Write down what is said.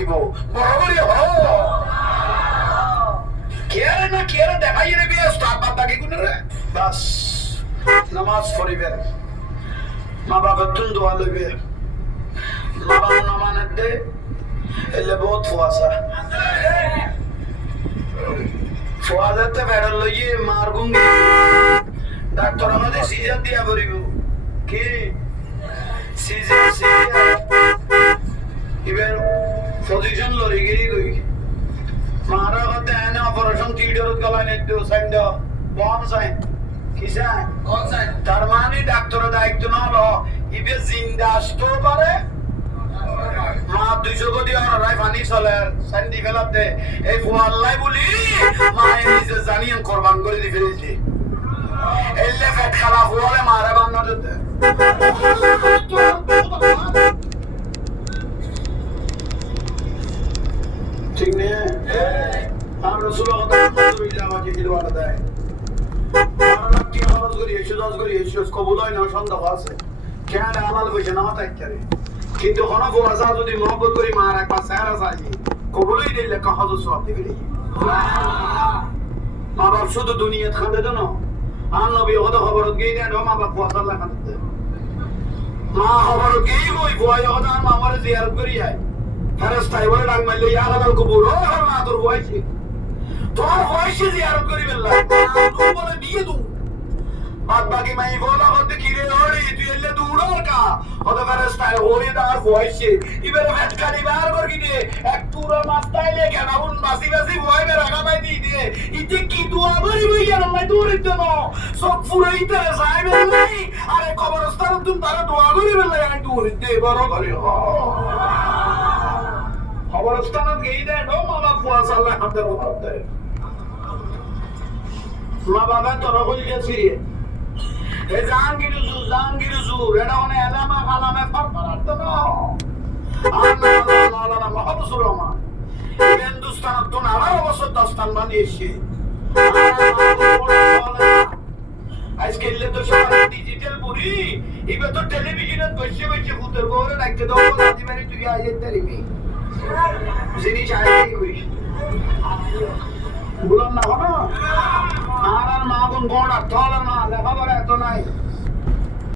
দিব বরাবরই হ কেয়ারে না কেয়ারে দেখাই রে বিয়ে স্টার বাদ বাকি কোন রে বাস নামাজ পড়িবেন মা বাবা তুন দোয়া লইবে মা বাবা না মানে দে এলে বহুত ফুয়াসা ফুয়াজাতে বেড়াল লইয়ে মার গুঙ্গি ডাক্তার আমাদের সিজার দিয়া বলিব কি সিজার এবার পজিশন লড়ি গিরি গই মারা কথা এনে অপারেশন থিয়েটারত গলা নেদ্য সাইন্ড বন সাইন কি সাইন বন সাইন তার মানে ডাক্তারের দায়িত্ব না হলো ইবে জিন্দা আসতেও পারে মা 200 কোটি আর পানি চলে সাইন্ডি ফেলাতে এই ফুয়াল্লাই বলি মা নিজে জানিয়ে কোরবান করে দি ফেলছি এলে ফেট খালা ফুয়ালে মারে বান্না দিতে ঠিক নেই আমরা সুলো কথা বলি আমাকে দিলওয়ালা দেয় আমরা কি খরচ করি 110 করি 100 কবুল হয় না সন্দেহ আছে কেন আমাল বসে না মাথায় করে কিন্তু কোন ফোরাসা যদি মহব্বত করি মার একবার সারা যায় কবুলই দিলে কাহজ সব দিবি মা বাপ শুধু দুনিয়া খান্দে তো না আর নবী কত খবর গিয়ে দেন মা বাপ ফসাল্লাহ খান্দে মা খবর গিয়ে কই ভয় কথা আর মামারে জিয়ারত করি যায় ফেরেশতাই বলে ডাক মারলে ইয়া আলাল কবুর ও মা তোর বয়সে তোর বয়সে জিয়ারত করি বিল্লাহ তুই বলে দিয়ে দু বাদ বাকি মাই বলা করতে কিরে ওরে তুই এলে দৌড়ার কা কত ফেরেশতাই ওরে তার বয়সে ইবেরে ফেটকারি বার করি দে এক পুরো মাস্তাই লেগে না উন বাসি বাসি ভয় মে রাখা পাই দি দে ইতে কি দোয়া করি বই গেল না দৌড়ে দেব সব পুরো ইতে সাইবে নাই আরে কবরস্থান তুমি তারা দোয়া করি বলে আমি দৌড়ে দে বড় করি কবরস্থানত গেই দেয় নো মা বাপ ফুয়াশাল্লাহ হাতের মধ্যে মা বাবা তো রকল গেছি এ জাহাঙ্গীর জুর এটা মানে এলামা কালামে ফারফারার তো না আল্লাহ মহাবসুর রহমান হিন্দুস্তানত তো নানার অবসর দাস্তান বানিয়েছে আজকে তো সবাই ডিজিটাল পুরি এবার তো টেলিভিশনত বসে বসে ভূতের বউরে রাখতে দাও রাজি বাড়ি তুই আইয়ে তারিবি জিনিস আইয়ে কই বললাম না আর মা বোন গোড়া থলার মা লেখাপড়া এত নাই